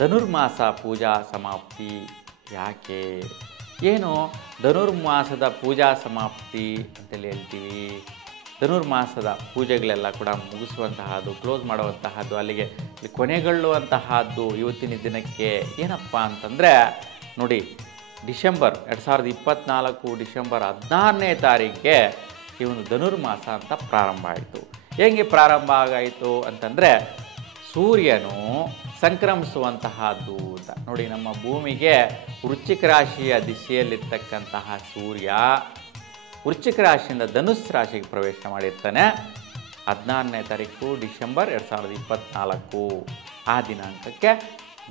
ಧನುರ್ಮಾಸ ಪೂಜಾ ಸಮಾಪ್ತಿ ಯಾಕೆ? ಏನು ಧನುರ್ಮಾಸದ ಪೂಜಾ ಸಮಾಪ್ತಿ ಅಂತೇಳಿ ಹೇಳ್ತೀವಿ? ಧನುರ್ಮಾಸದ ಪೂಜೆಗಳೆಲ್ಲ ಕೂಡ ಮುಗಿಸುವಂತಹದ್ದು, ಕ್ಲೋಸ್ ಮಾಡುವಂತಹದ್ದು, ಅಲ್ಲಿಗೆ ಕೊನೆಗೊಳ್ಳುವಂತಹದ್ದು ಇವತ್ತಿನ ದಿನಕ್ಕೆ ಏನಪ್ಪ ಅಂತಂದರೆ ನೋಡಿ, ಡಿಸೆಂಬರ್ 2024 ಡಿಸೆಂಬರ್ 16ನೇ ತಾರೀಕಿಗೆ ಈ ಒಂದು ಧನುರ್ಮಾಸ ಅಂತ ಪ್ರಾರಂಭ ಆಯಿತು. ಹೇಗೆ ಪ್ರಾರಂಭ ಆಗಾಯಿತು ಅಂತಂದರೆ ಸೂರ್ಯನು ಸಂಕ್ರಮಿಸುವಂತಹದ್ದು ಅಂತ ನೋಡಿ. ನಮ್ಮ ಭೂಮಿಗೆ ವೃಶ್ಚಿಕ ರಾಶಿಯ ದಿಶೆಯಲ್ಲಿರ್ತಕ್ಕಂತಹ ಸೂರ್ಯ ವೃಶ್ಚಿಕ ರಾಶಿಯಿಂದ ಧನುಸ್ಸು ರಾಶಿಗೆ ಪ್ರವೇಶ ಮಾಡಿರ್ತಾನೆ 16ನೇ ತಾರೀಕು ಡಿಸೆಂಬರ್ 2024 ಆ ದಿನಾಂಕಕ್ಕೆ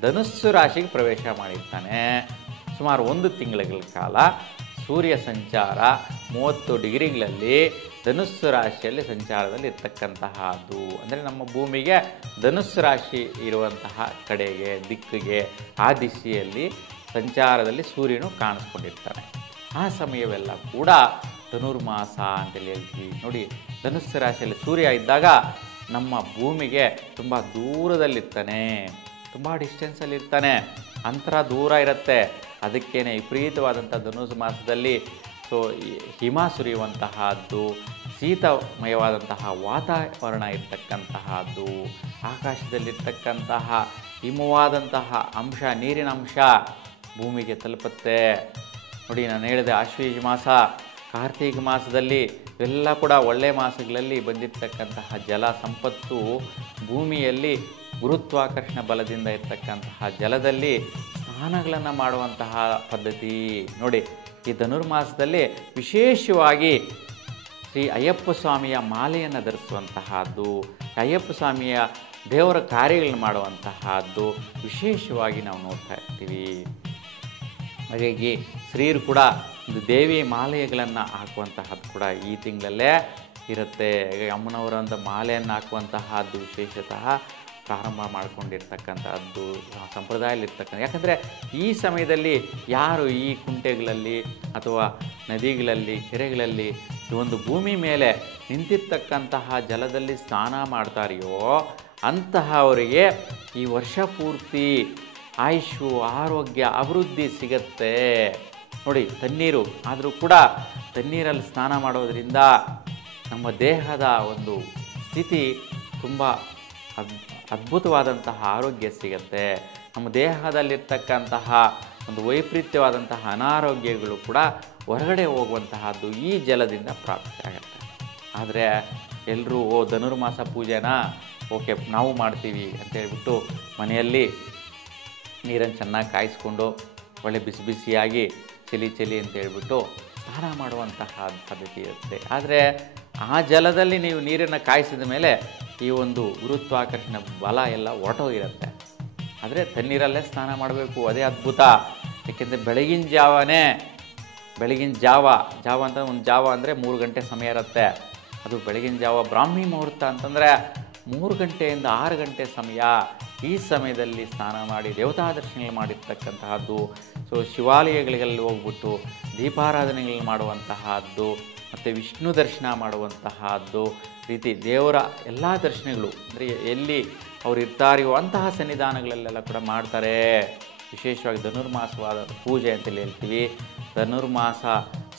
ಧನುಸ್ಸು ರಾಶಿಗೆ ಪ್ರವೇಶ ಮಾಡಿರ್ತಾನೆ. ಸುಮಾರು 1 ತಿಂಗಳ ಕಾಲ ಸೂರ್ಯ ಸಂಚಾರ 30 ಡಿಗ್ರಿಗಳಲ್ಲಿ ಧನುಸ್ಸು ರಾಶಿಯಲ್ಲಿ ಸಂಚಾರದಲ್ಲಿ ಇರ್ತಕ್ಕಂತಹದ್ದು. ಅಂದರೆ ನಮ್ಮ ಭೂಮಿಗೆ ಧನುಸ್ಸು ರಾಶಿ ಇರುವಂತಹ ಕಡೆಗೆ ದಿಕ್ಕಿಗೆ ಆ ದಿಶೆಯಲ್ಲಿ ಸಂಚಾರದಲ್ಲಿ ಸೂರ್ಯನು ಕಾಣಿಸ್ಕೊಂಡಿರ್ತಾನೆ. ಆ ಸಮಯವೆಲ್ಲ ಕೂಡ ಧನುರ್ಮಾಸ ಅಂತೇಳಿ ಹೇಳ್ತೀವಿ. ನೋಡಿ, ಧನುಸ್ಸು ರಾಶಿಯಲ್ಲಿ ಸೂರ್ಯ ಇದ್ದಾಗ ನಮ್ಮ ಭೂಮಿಗೆ ತುಂಬ ದೂರದಲ್ಲಿರ್ತಾನೆ, ತುಂಬ ಡಿಸ್ಟೆನ್ಸಲ್ಲಿರ್ತಾನೆ, ಅಂತರ ದೂರ ಇರುತ್ತೆ. ಅದಕ್ಕೇನೆ ವಿಪರೀತವಾದಂಥ ಧನುಸು ಮಾಸದಲ್ಲಿ ಹಿಮ ಸುರಿಯುವಂತಹದ್ದು, ಶೀತಮಯವಾದಂತಹ ವಾತಾವರಣ ಇರ್ತಕ್ಕಂತಹದ್ದು, ಆಕಾಶದಲ್ಲಿರ್ತಕ್ಕಂತಹ ಹಿಮವಾದಂತಹ ಅಂಶ, ನೀರಿನ ಅಂಶ ಭೂಮಿಗೆ ತಲುಪುತ್ತೆ. ನೋಡಿ, ನಾನು ಹೇಳಿದೆ ಆಶ್ವೀಜ ಮಾಸ, ಕಾರ್ತಿಕ ಮಾಸದಲ್ಲಿ ಇವೆಲ್ಲ ಕೂಡ ಒಳ್ಳೆಯ ಮಾಸಗಳಲ್ಲಿ ಬಂದಿರತಕ್ಕಂತಹ ಜಲ ಸಂಪತ್ತು ಭೂಮಿಯಲ್ಲಿ ಗುರುತ್ವಾಕರ್ಷಣ ಬಲದಿಂದ ಇರ್ತಕ್ಕಂತಹ ಜಲದಲ್ಲಿ ಸ್ನಾನಗಳನ್ನು ಮಾಡುವಂತಹ ಪದ್ಧತಿ. ನೋಡಿ, ಈ ಧನುರ್ಮಾಸದಲ್ಲಿ ವಿಶೇಷವಾಗಿ ಶ್ರೀ ಅಯ್ಯಪ್ಪ ಸ್ವಾಮಿಯ ಮಾಲೆಯನ್ನು ಧರಿಸುವಂತಹದ್ದು, ಅಯ್ಯಪ್ಪ ಸ್ವಾಮಿಯ ದೇವರ ಕಾರ್ಯಗಳನ್ನು ಮಾಡುವಂತಹದ್ದು ವಿಶೇಷವಾಗಿ ನಾವು ನೋಡ್ತಾ ಇರ್ತೀವಿ. ಹಾಗಾಗಿ ಸ್ತ್ರೀಯರು ಕೂಡ ಒಂದು ದೇವಿ ಮಾಲೆಗಳನ್ನು ಹಾಕುವಂತಹದ್ದು ಕೂಡ ಈ ತಿಂಗಳಲ್ಲೇ ಇರುತ್ತೆ. ಅಮ್ಮನವರಂಥ ಮಾಲೆಯನ್ನು ಹಾಕುವಂತಹದ್ದು ವಿಶೇಷತಃ ಪ್ರಾರಂಭ ಮಾಡಿಕೊಂಡಿರ್ತಕ್ಕಂಥದ್ದು ಸಂಪ್ರದಾಯದಲ್ಲಿರ್ತಕ್ಕಂಥ. ಯಾಕಂದರೆ ಈ ಸಮಯದಲ್ಲಿ ಯಾರು ಈ ಕುಂಟೆಗಳಲ್ಲಿ ಅಥವಾ ನದಿಗಳಲ್ಲಿ ಕೆರೆಗಳಲ್ಲಿ ಈ ಒಂದು ಭೂಮಿ ಮೇಲೆ ನಿಂತಿರ್ತಕ್ಕಂತಹ ಜಲದಲ್ಲಿ ಸ್ನಾನ ಮಾಡ್ತಾರೆಯೋ ಅಂತಹವರಿಗೆ ಈ ವರ್ಷ ಪೂರ್ತಿ ಆಯುಷು, ಆರೋಗ್ಯ, ಅಭಿವೃದ್ಧಿ ಸಿಗತ್ತೆ. ನೋಡಿ, ತಣ್ಣೀರು ಆದರೂ ಕೂಡ ತಣ್ಣೀರಲ್ಲಿ ಸ್ನಾನ ಮಾಡೋದರಿಂದ ನಮ್ಮ ದೇಹದ ಒಂದು ಸ್ಥಿತಿ ತುಂಬ ಅದ್ಭುತವಾದಂತಹ ಆರೋಗ್ಯ ಸಿಗತ್ತೆ. ನಮ್ಮ ದೇಹದಲ್ಲಿರ್ತಕ್ಕಂತಹ ಒಂದು ವೈಪರೀತ್ಯವಾದಂತಹ ಅನಾರೋಗ್ಯಗಳು ಕೂಡ ಹೊರಗಡೆ ಹೋಗುವಂತಹದ್ದು ಈ ಜಲದಿಂದ ಪ್ರಾಪ್ತಿಯಾಗತ್ತೆ. ಆದರೆ ಎಲ್ಲರೂ ಧನುರ್ಮಾಸ ಪೂಜೆನ ಓಕೆ ನಾವು ಮಾಡ್ತೀವಿ ಅಂತೇಳ್ಬಿಟ್ಟು ಮನೆಯಲ್ಲಿ ನೀರನ್ನು ಚೆನ್ನಾಗಿ ಕಾಯಿಸ್ಕೊಂಡು ಒಳ್ಳೆ ಬಿಸಿ ಬಿಸಿಯಾಗಿ ಚಳಿ ಅಂತ ಹೇಳ್ಬಿಟ್ಟು ಸ್ನಾನ ಮಾಡುವಂತಹ ಪದ್ಧತಿ ಇರುತ್ತೆ. ಆದರೆ ಆ ಜಲದಲ್ಲಿ ನೀವು ನೀರನ್ನು ಕಾಯಿಸಿದ ಮೇಲೆ ಈ ಒಂದು ಗುರುತ್ವಾಕರ್ಷಣ ಬಲ ಎಲ್ಲ ಹೊರಟೋಗಿರುತ್ತೆ. ಆದರೆ ತಣ್ಣೀರಲ್ಲೇ ಸ್ನಾನ ಮಾಡಬೇಕು, ಅದೇ ಅದ್ಭುತ. ಏಕೆಂದರೆ ಬೆಳಗಿನ ಜಾವ ಅಂತ ಒಂದು ಜಾವ ಅಂದರೆ 3 ಗಂಟೆ ಸಮಯ ಇರುತ್ತೆ. ಅದು ಬೆಳಗಿನ ಜಾವ ಬ್ರಾಹ್ಮಿ ಮುಹೂರ್ತ ಅಂತಂದರೆ 3 ಗಂಟೆಯಿಂದ 6 ಗಂಟೆ ಸಮಯ. ಈ ಸಮಯದಲ್ಲಿ ಸ್ನಾನ ಮಾಡಿ ದೇವತಾ ದರ್ಶನ ಮಾಡಿರ್ತಕ್ಕಂತಹದ್ದು. ಶಿವಾಲಯಗಳಿಗೆ ಹೋಗ್ಬಿಟ್ಟು ದೀಪಾರಾಧನೆಗಳು ಮಾಡುವಂತಹದ್ದು, ಮತ್ತು ವಿಷ್ಣು ದರ್ಶನ ಮಾಡುವಂತಹದ್ದು ರೀತಿ ದೇವರ ಎಲ್ಲ ದರ್ಶನಗಳು ಅಂದರೆ ಎಲ್ಲಿ ಅವ್ರು ಇರ್ತಾರೆಯೋ ಅಂತಹ ಸನ್ನಿಧಾನಗಳಲ್ಲೆಲ್ಲ ಕೂಡ ಮಾಡ್ತಾರೆ. ವಿಶೇಷವಾಗಿ ಧನುರ್ಮಾಸವಾದ ಪೂಜೆ ಅಂತೇಳಿ ಹೇಳ್ತೀವಿ, ಧನುರ್ಮಾಸ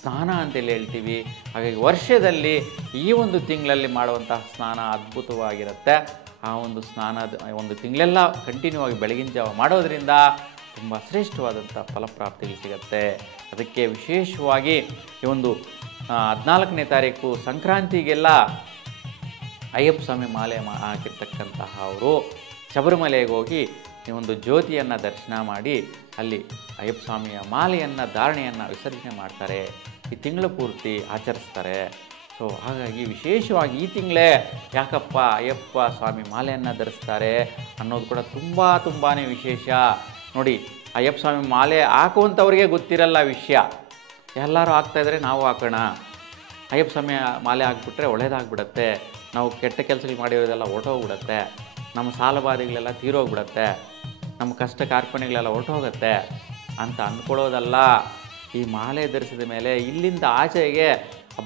ಸ್ನಾನ ಅಂತೇಳಿ ಹೇಳ್ತೀವಿ. ಹಾಗಾಗಿ ವರ್ಷದಲ್ಲಿ ಈ ಒಂದು ತಿಂಗಳಲ್ಲಿ ಮಾಡುವಂತಹ ಸ್ನಾನ ಅದ್ಭುತವಾಗಿರುತ್ತೆ. ಆ ಒಂದು ಒಂದು ತಿಂಗಳೆಲ್ಲ ಕಂಟಿನ್ಯೂ ಆಗಿ ಬೆಳಗಿನ ಜಾವ ಮಾಡೋದರಿಂದ ತುಂಬ ಶ್ರೇಷ್ಠವಾದಂಥ ಫಲಪ್ರಾಪ್ತಿಗಳು ಸಿಗುತ್ತೆ. ಅದಕ್ಕೆ ವಿಶೇಷವಾಗಿ ಈ ಒಂದು 14ನೇ ತಾರೀಕು ಸಂಕ್ರಾಂತಿಗೆಲ್ಲ ಅಯ್ಯಪ್ಪ ಸ್ವಾಮಿ ಮಾಲೆ ಹಾಕಿರ್ತಕ್ಕಂತಹ ಅವರು ಶಬರಿಮಲೆಗೆ ಹೋಗಿ ಈ ಒಂದು ಜ್ಯೋತಿಯನ್ನು ದರ್ಶನ ಮಾಡಿ ಅಲ್ಲಿ ಅಯ್ಯಪ್ಪ ಸ್ವಾಮಿಯ ಮಾಲೆಯನ್ನು ಧಾರಣೆಯನ್ನು ವಿಸರ್ಜನೆ ಮಾಡ್ತಾರೆ. ಈ ತಿಂಗಳು ಪೂರ್ತಿ ಆಚರಿಸ್ತಾರೆ. ಹಾಗಾಗಿ ವಿಶೇಷವಾಗಿ ಈ ತಿಂಗಳೇ ಯಾಕಪ್ಪ ಅಯ್ಯಪ್ಪ ಸ್ವಾಮಿ ಮಾಲೆಯನ್ನು ಧರಿಸ್ತಾರೆ ಅನ್ನೋದು ಕೂಡ ತುಂಬಾ ವಿಶೇಷ. ನೋಡಿ, ಅಯ್ಯಪ್ಪ ಸ್ವಾಮಿ ಮಾಲೆ ಹಾಕುವಂಥವ್ರಿಗೆ ಗೊತ್ತಿರಲ್ಲ ವಿಷಯ. ಎಲ್ಲರೂ ಹಾಕ್ತಾಯಿದ್ರೆ ನಾವು ಹಾಕೋಣ. ಅಯ್ಯಪ್ಪ ಸ್ವಾಮಿ ಮಾಲೆ ಹಾಕ್ಬಿಟ್ರೆ ಒಳ್ಳೇದಾಗ್ಬಿಡತ್ತೆ, ನಾವು ಕೆಟ್ಟ ಕೆಲಸಗಳು ಮಾಡಿರೋದೆಲ್ಲ ಹೊರಟೋಗ್ಬಿಡತ್ತೆ, ನಮ್ಮ ಸಾಲಬಾಧೆಗಳೆಲ್ಲ ತೀರೋಗ್ಬಿಡತ್ತೆ, ನಮ್ಮ ಕಷ್ಟ ಕಾರ್ಪಣ್ಯಗಳೆಲ್ಲ ಹೊರಟೋಗುತ್ತೆ ಅಂತ ಅಂದ್ಕೊಳ್ಳೋದಲ್ಲ. ಈ ಮಾಲೆ ಧರಿಸಿದ ಮೇಲೆ ಇಲ್ಲಿಂದ ಆಚೆಗೆ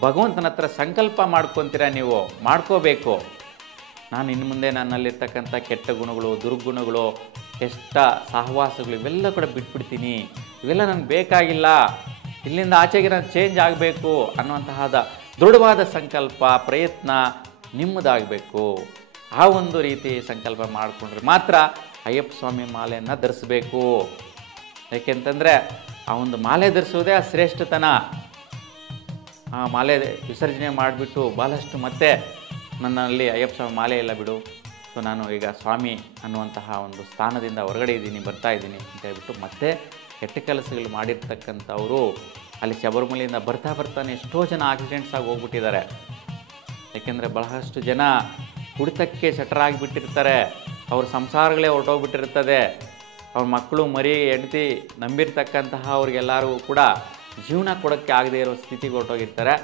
ಭಗವಂತನ ಹತ್ರ ಸಂಕಲ್ಪ ಮಾಡ್ಕೊತೀರ, ನೀವು ಮಾಡ್ಕೋಬೇಕು. ನಾನು ಇನ್ನು ಮುಂದೆ ನನ್ನಲ್ಲಿರ್ತಕ್ಕಂಥ ಕೆಟ್ಟ ಗುಣಗಳು, ದುರ್ಗುಣಗಳು ಕೆಟ್ಟ ಸಹವಾಸಗಳು ಇವೆಲ್ಲ ಕೂಡ ಬಿಟ್ಬಿಡ್ತೀನಿ, ಇವೆಲ್ಲ ನನಗೆ ಬೇಕಾಗಿಲ್ಲ, ಇಲ್ಲಿಂದ ಆಚೆಗೆ ನಾನು ಚೇಂಜ್ ಆಗಬೇಕು ಅನ್ನುವಂತಹದ ದೃಢವಾದ ಸಂಕಲ್ಪ ಪ್ರಯತ್ನ ನಿಮ್ಮದಾಗಬೇಕು. ಆ ಒಂದು ರೀತಿ ಸಂಕಲ್ಪ ಮಾಡಿಕೊಂಡ್ರೆ ಮಾತ್ರ ಅಯ್ಯಪ್ಪ ಸ್ವಾಮಿ ಮಾಲೆಯನ್ನು ಧರಿಸಬೇಕು. ಏಕೆಂತಂದರೆ ಆ ಒಂದು ಮಾಲೆ ಧರಿಸೋದೇ ಆ ಶ್ರೇಷ್ಠತನ. ಆ ಮಾಲೆ ವಿಸರ್ಜನೆ ಮಾಡಿಬಿಟ್ಟು ಭಾಳಷ್ಟು ಮತ್ತೆ ನನ್ನಲ್ಲಿ ಅಯ್ಯಪ್ಪ ಸ್ವಾಮಿ ಮಾಲೆ ಇಲ್ಲ ಬಿಡು, ಸೊ ನಾನು ಈಗ ಸ್ವಾಮಿ ಅನ್ನುವಂತಹ ಒಂದು ಸ್ಥಾನದಿಂದ ಹೊರಗಡೆ ಇದ್ದೀನಿ, ಬರ್ತಾ ಇದ್ದೀನಿ ಅಂತ ಹೇಳ್ಬಿಟ್ಟು ಮತ್ತೆ ಕೆಟ್ಟ ಕೆಲಸಗಳು ಮಾಡಿರ್ತಕ್ಕಂಥವರು ಅಲ್ಲಿ ಶಬರಿಮಲೆಯಿಂದ ಬರ್ತಾನೆ ಎಷ್ಟೋ ಜನ ಆಕ್ಸಿಡೆಂಟ್ಸ್ ಆಗಿ ಹೋಗ್ಬಿಟ್ಟಿದ್ದಾರೆ. ಏಕೆಂದರೆ ಬಹಳಷ್ಟು ಜನ ಕುಡಿತಕ್ಕೆ ಶಟರಾಗಿಬಿಟ್ಟಿರ್ತಾರೆ, ಅವ್ರ ಸಂಸಾರಗಳೇ ಹೊರಟೋಗ್ಬಿಟ್ಟಿರ್ತದೆ, ಅವ್ರ ಮಕ್ಕಳು ಮರಿ ಹೆಂಡತಿ ನಂಬಿರ್ತಕ್ಕಂತಹ ಅವ್ರಿಗೆಲ್ಲರಿಗೂ ಕೂಡ ಜೀವನ ಕೊಡೋಕ್ಕೆ ಆಗದೆ ಇರೋ ಸ್ಥಿತಿಗೆ ಹೊರಟೋಗಿರ್ತಾರೆ.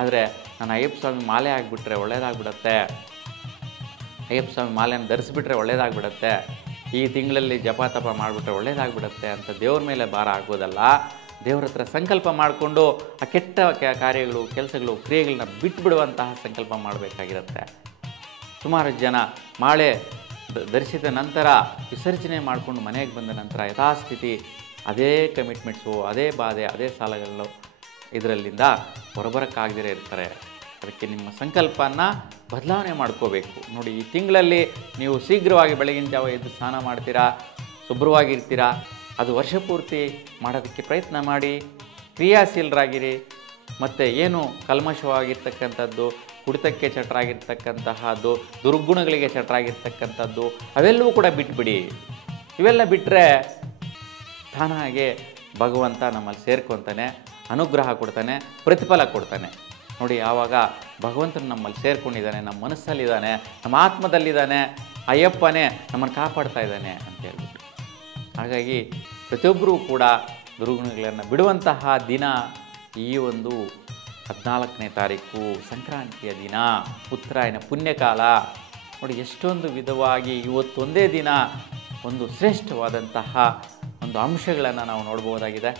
ಆದರೆ ನಾನು ಅಯ್ಯಪ್ಪ ಸ್ವಾಮಿ ಮಾಲೆ ಆಗಿಬಿಟ್ರೆ ಒಳ್ಳೆಯದಾಗ್ಬಿಡತ್ತೆ, ಅಯ್ಯಪ್ಪ ಸ್ವಾಮಿ ಮಾಲೆಯನ್ನು ಧರಿಸ್ಬಿಟ್ರೆ ಒಳ್ಳೆಯದಾಗ್ಬಿಡತ್ತೆ, ಈ ತಿಂಗಳಲ್ಲಿ ಜಪ ತಪ ಮಾಡಿಬಿಟ್ರೆ ಒಳ್ಳೆಯದಾಗ್ಬಿಡತ್ತೆ ಅಂತ ದೇವ್ರ ಮೇಲೆ ಭಾರ ಆಗೋದಲ್ಲ. ದೇವ್ರ ಹತ್ರ ಸಂಕಲ್ಪ ಮಾಡಿಕೊಂಡು ಆ ಕೆಟ್ಟ ಕಾರ್ಯಗಳು ಕೆಲಸಗಳು ಕ್ರಿಯೆಗಳನ್ನ ಬಿಟ್ಟುಬಿಡುವಂತಹ ಸಂಕಲ್ಪ ಮಾಡಬೇಕಾಗಿರುತ್ತೆ. ಸುಮಾರು ಜನ ಮಾಲೆ ಧರಿಸಿದ ನಂತರ ವಿಸರ್ಜನೆ ಮಾಡಿಕೊಂಡು ಮನೆಗೆ ಬಂದ ನಂತರ ಯಥಾಸ್ಥಿತಿ ಅದೇ ಕಮಿಟ್ಮೆಂಟ್ಸು, ಅದೇ ಬಾಧೆ, ಅದೇ ಸಾಲಗಳು ಇದರಲ್ಲಿಂದ ಹೊರಬರೋಕ್ಕಾಗದಿರೇ ಇರ್ತಾರೆ. ಅದಕ್ಕೆ ನಿಮ್ಮ ಸಂಕಲ್ಪನ ಬದಲಾವಣೆ ಮಾಡ್ಕೋಬೇಕು. ನೋಡಿ, ಈ ತಿಂಗಳಲ್ಲಿ ನೀವು ಶೀಘ್ರವಾಗಿ ಬೆಳಗಿನ ಜಾವ ಎದ್ದು ಸ್ನಾನ ಮಾಡ್ತೀರಾ, ಶುಭ್ರವಾಗಿರ್ತೀರಾ, ಅದು ವರ್ಷ ಪೂರ್ತಿ ಮಾಡೋದಕ್ಕೆ ಪ್ರಯತ್ನ ಮಾಡಿ, ಕ್ರಿಯಾಶೀಲರಾಗಿರಿ. ಮತ್ತು ಏನು ಕಲ್ಮಶವಾಗಿರ್ತಕ್ಕಂಥದ್ದು, ಕುಡಿತಕ್ಕೆ ಚಟರಾಗಿರ್ತಕ್ಕಂತಹದ್ದು, ದುರ್ಗುಣಗಳಿಗೆ ಚಟರಾಗಿರ್ತಕ್ಕಂಥದ್ದು ಅವೆಲ್ಲವೂ ಕೂಡ ಬಿಟ್ಬಿಡಿ. ಇವೆಲ್ಲ ಬಿಟ್ಟರೆ ತಾನಾಗೆ ಭಗವಂತ ನಮ್ಮಲ್ಲಿ ಸೇರ್ಕೊತಾನೆ, ಅನುಗ್ರಹ ಕೊಡ್ತಾನೆ, ಪ್ರತಿಫಲ ಕೊಡ್ತಾನೆ. ನೋಡಿ, ಆವಾಗ ಭಗವಂತನ ನಮ್ಮಲ್ಲಿ ಸೇರ್ಕೊಂಡಿದ್ದಾನೆ, ನಮ್ಮ ಮನಸ್ಸಲ್ಲಿದ್ದಾನೆ, ನಮ್ಮ ಆತ್ಮದಲ್ಲಿದ್ದಾನೆ, ಅಯ್ಯಪ್ಪನೇ ನಮ್ಮನ್ನು ಕಾಪಾಡ್ತಾ ಇದ್ದಾನೆ ಅಂತ ಹೇಳ್ಬಿಟ್ಟು. ಹಾಗಾಗಿ ಪ್ರತಿಯೊಬ್ಬರೂ ಕೂಡ ದುರ್ಗುಣಗಳನ್ನು ಬಿಡುವಂತಹ ದಿನ ಈ ಒಂದು 14ನೇ ತಾರೀಕು ಸಂಕ್ರಾಂತಿಯ ದಿನ, ಉತ್ತರಾಯಣ ಪುಣ್ಯಕಾಲ. ನೋಡಿ, ಎಷ್ಟೊಂದು ವಿಧವಾಗಿ ಇವತ್ತೊಂದೇ ದಿನ ಒಂದು ಶ್ರೇಷ್ಠವಾದಂತಹ ಒಂದು ಅಂಶಗಳನ್ನು ನಾವು ನೋಡ್ಬೋದಾಗಿದೆ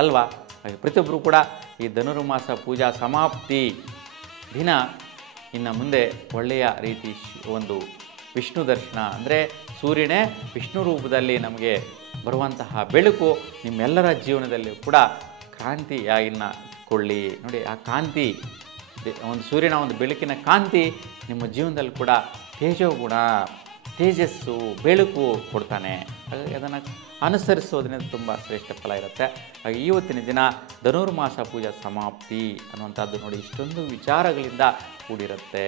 ಅಲ್ವಾ. ಹಾಗೆ ಪ್ರತಿಯೊಬ್ಬರು ಕೂಡ ಈ ಧನುರ್ಮಾಸ ಪೂಜಾ ಸಮಾಪ್ತಿ ದಿನ ಇನ್ನು ಮುಂದೆ ಒಳ್ಳೆಯ ರೀತಿ ಒಂದು ವಿಷ್ಣು ದರ್ಶನ, ಅಂದರೆ ಸೂರ್ಯನೇ ವಿಷ್ಣು ರೂಪದಲ್ಲಿ ನಮಗೆ ಬರುವಂತಹ ಬೆಳಕು ನಿಮ್ಮೆಲ್ಲರ ಜೀವನದಲ್ಲಿ ಕೂಡ ಕ್ರಾಂತಿಯಾಗಿನ ಕೊಳ್ಳಿ. ನೋಡಿ, ಆ ಕಾಂತಿ, ಒಂದು ಸೂರ್ಯನ ಒಂದು ಬೆಳಕಿನ ಕಾಂತಿ ನಿಮ್ಮ ಜೀವನದಲ್ಲಿ ಕೂಡ ತೇಜೋಗುಣ, ತೇಜಸ್ಸು, ಬೆಳಕು ಕೊಡ್ತಾನೆ. ಹಾಗಾಗಿ ಅದನ್ನು ಅನುಸರಿಸೋದ್ರಿಂದ ತುಂಬ ಶ್ರೇಷ್ಠ ಫಲ ಇರುತ್ತೆ. ಹಾಗೆ ಇವತ್ತಿನ ದಿನ ಧನುರ್ಮಾಸ ಪೂಜಾ ಸಮಾಪ್ತಿ ಅನ್ನುವಂಥದ್ದು ನೋಡಿ ಇಷ್ಟೊಂದು ವಿಚಾರಗಳಿಂದ ಕೂಡಿರುತ್ತೆ.